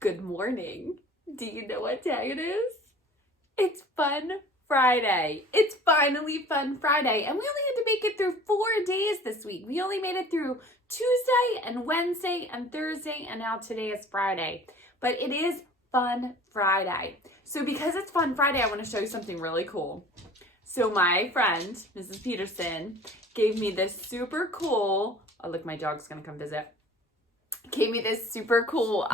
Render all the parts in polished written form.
Good morning. Do you know what day it is? It's Fun Friday. It's finally Fun Friday. And we only had to make it through 4 days this week. We only made it through Tuesday and Wednesday and Thursday, and now today is Friday. But it is Fun Friday. So because it's Fun Friday, I want to show you something really cool. So my friend, Mrs. Peterson, gave me this super cool, oh look, my dog's gonna come visit. Gave me this super cool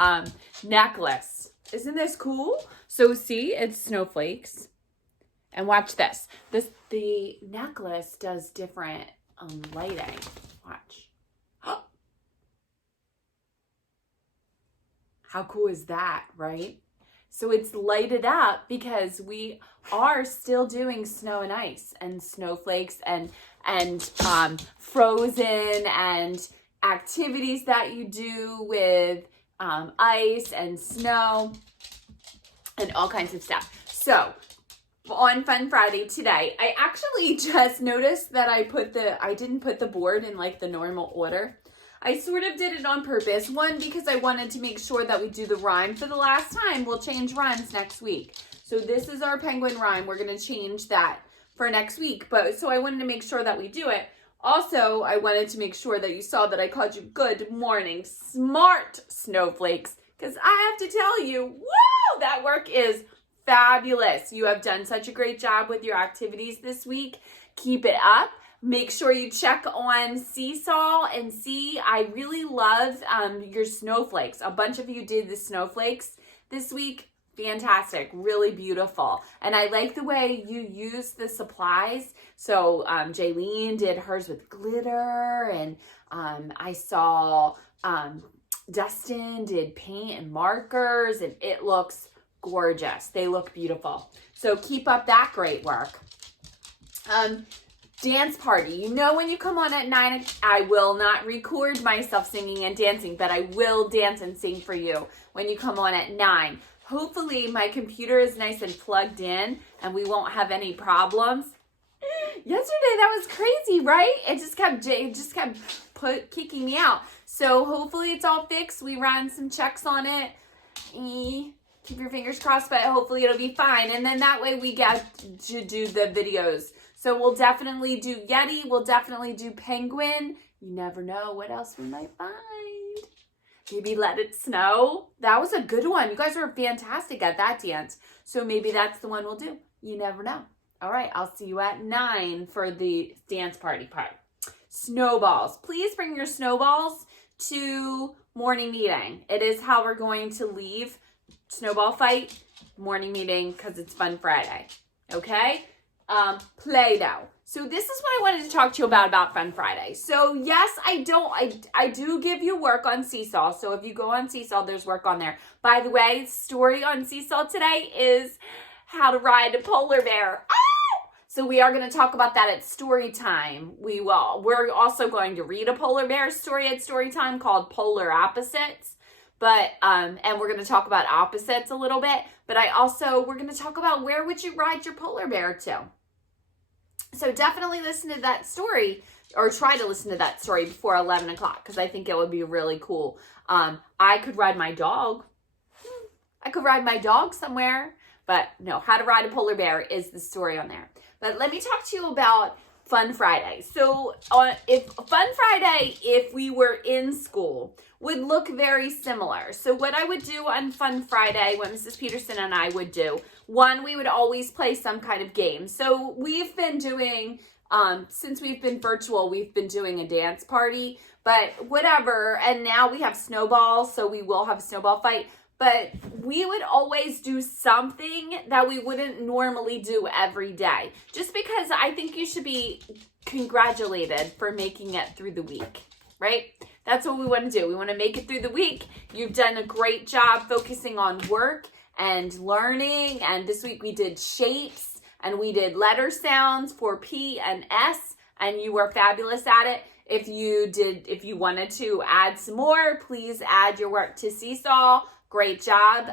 necklace. Isn't this cool? So see, it's snowflakes. And watch this. The necklace does different lighting. Watch. How cool is that, right? So it's lighted up because we are still doing snow and ice and snowflakes and frozen and activities that you do with ice and snow and all kinds of stuff. So on Fun Friday today, I actually just noticed that I didn't put the board in like the normal order. I sort of did it on purpose. One, because I wanted to make sure that we do the rhyme for the last time. We'll change rhymes next week. So this is our penguin rhyme. We're going to change that for next week. So I wanted to make sure that we do it. Also, I wanted to make sure that you saw that I called you good morning, smart snowflakes, because I have to tell you, woo, that work is fabulous. You have done such a great job with your activities this week. Keep it up. Make sure you check on Seesaw and see. I really love your snowflakes. A bunch of you did the snowflakes this week. Fantastic, really beautiful. And I like the way you use the supplies. So Jaylene did hers with glitter, and I saw Dustin did paint and markers, and it looks gorgeous. They look beautiful. So keep up that great work. Dance party. You know, when you come on at 9, I will not record myself singing and dancing, but I will dance and sing for you when you come on at 9. Hopefully my computer is nice and plugged in and we won't have any problems. Yesterday that was crazy, right? It just kept kicking me out. So hopefully it's all fixed. We ran some checks on it. Keep your fingers crossed, but hopefully it'll be fine. And then that way we get to do the videos. So we'll definitely do Yeti. We'll definitely do Penguin. You never know what else we might find. Maybe Let It Snow. That was a good one. You guys were fantastic at that dance. So maybe that's the one we'll do. You never know. All right, I'll see you at 9 for the dance party part. Snowballs. Please bring your snowballs to morning meeting. It is how we're going to leave snowball fight, morning meeting, because it's Fun Friday. Okay? Play-Doh. So this is what I wanted to talk to you about Fun Friday. So yes, I do give you work on Seesaw. So if you go on Seesaw, there's work on there. By the way, story on Seesaw today is how to ride a polar bear. Ah! So we are going to talk about that at story time. We will. We're also going to read a polar bear story at story time called Polar Opposites. But, and we're going to talk about opposites a little bit. But we're going to talk about where would you ride your polar bear to? So definitely listen to that story, or try to listen to that story before 11 o'clock, because I think it would be really cool. I could ride my dog. I could ride my dog somewhere, but no, how to ride a polar bear is the story on there. But let me talk to you about Fun Friday. So if Fun Friday, if we were in school, would look very similar. So what I would do on Fun Friday, what Mrs. Peterson and I would do, one, we would always play some kind of game. So we've been doing, since we've been virtual, we've been doing a dance party, but whatever. And now we have snowballs, so we will have a snowball fight. But we would always do something that we wouldn't normally do every day. Just because I think you should be congratulated for making it through the week, right? That's what we want to do. We want to make it through the week. You've done a great job focusing on work and learning. And this week we did shapes and we did letter sounds for P and S. And you were fabulous at it. If you wanted to add some more, please add your work to Seesaw. Great job.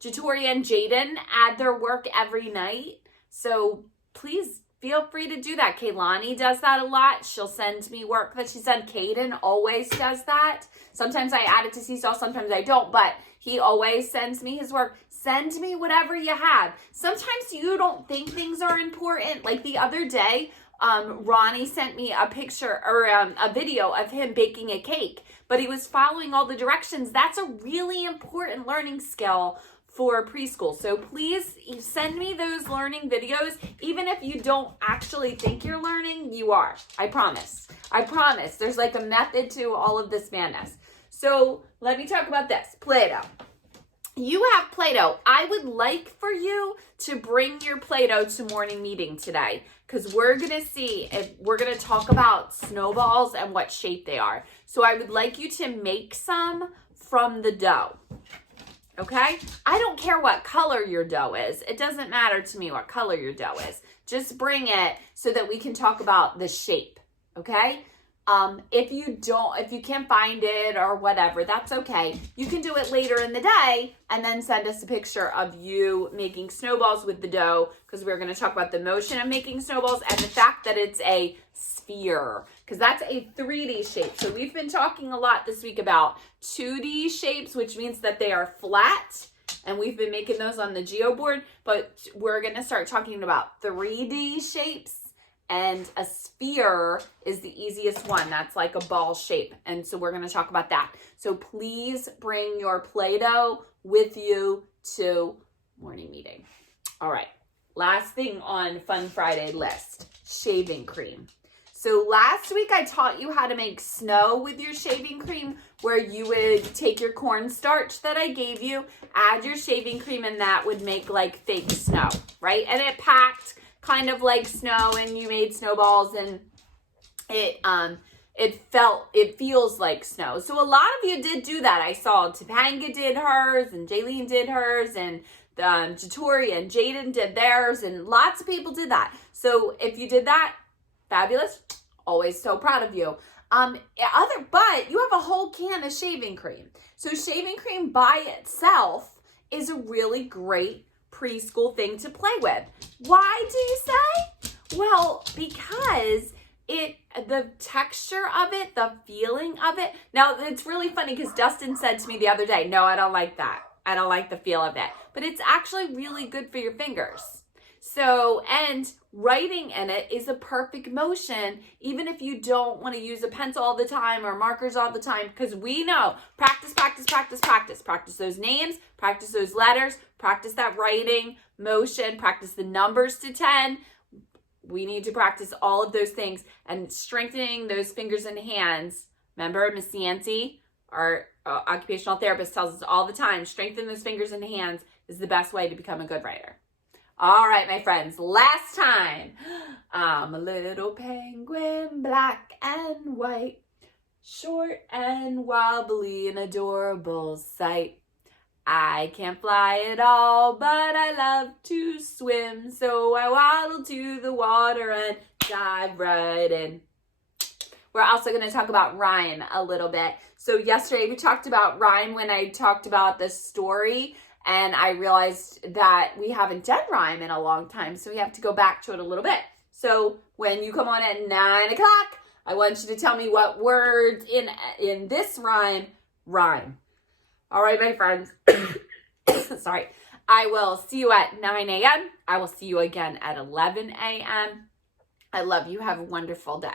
Jatoria and Jaden add their work every night. So please feel free to do that. Kaylani does that a lot. She'll send me work that she said. Caden always does that. Sometimes I add it to Seesaw, sometimes I don't. But He always sends me his work. Send me whatever you have. Sometimes you don't think things are important. Like the other day, Ronnie sent me a picture or a video of him baking a cake, but he was following all the directions. That's a really important learning skill for preschool. So please send me those learning videos. Even if you don't actually think you're learning, you are. I promise. I promise. There's like a method to all of this madness. So let me talk about this. Play-Doh. You have Play-Doh. I would like for you to bring your Play-Doh to morning meeting today, because we're going to see if we're going to talk about snowballs and what shape they are. So I would like you to make some from the dough. Okay? I don't care what color your dough is. It doesn't matter to me what color your dough is. Just bring it so that we can talk about the shape. Okay? If you can't find it or whatever, that's okay. You can do it later in the day and then send us a picture of you making snowballs with the dough, because we're going to talk about the motion of making snowballs and the fact that it's a sphere, because that's a 3D shape. So we've been talking a lot this week about 2D shapes, which means that they are flat, and we've been making those on the Geo board, but we're going to start talking about 3D shapes. And a sphere is the easiest one. That's like a ball shape. And so we're going to talk about that. So please bring your Play-Doh with you to morning meeting. All right. Last thing on Fun Friday list, shaving cream. So last week I taught you how to make snow with your shaving cream, where you would take your cornstarch that I gave you, add your shaving cream, and that would make like fake snow, right? And it packed kind of like snow, and you made snowballs, and it feels like snow. So a lot of you did do that. I saw Topanga did hers, and Jaylene did hers, and Jatori and Jaden did theirs, and lots of people did that. So if you did that, fabulous. Always so proud of you. But you have a whole can of shaving cream. So shaving cream by itself is a really great preschool thing to play with. Why do you say? Well, because the texture of it, the feeling of it. Now, it's really funny because Dustin said to me the other day, no, I don't like that. I don't like the feel of it. But it's actually really good for your fingers. So, and writing in it is a perfect motion, even if you don't want to use a pencil all the time or markers all the time, because we know practice, practice, practice, practice. Practice those names, practice those letters, practice that writing motion, practice the numbers to 10. We need to practice all of those things, and strengthening those fingers and hands. Remember, Miss Yancey, our occupational therapist, tells us all the time, strengthen those fingers and hands is the best way to become a good writer. All right, my friends, last time. I'm a little penguin, black and white, short and wobbly, an adorable sight. I can't fly at all, but I love to swim, so I waddle to the water and dive right in. We're also going to talk about rhyme a little bit. So yesterday we talked about rhyme when I talked about the story, and I realized that we haven't done rhyme in a long time, so we have to go back to it a little bit. So when you come on at 9 o'clock, I want you to tell me what words in this rhyme rhyme. All right, my friends. Sorry. I will see you at 9 a.m. I will see you again at 11 a.m. I love you. Have a wonderful day.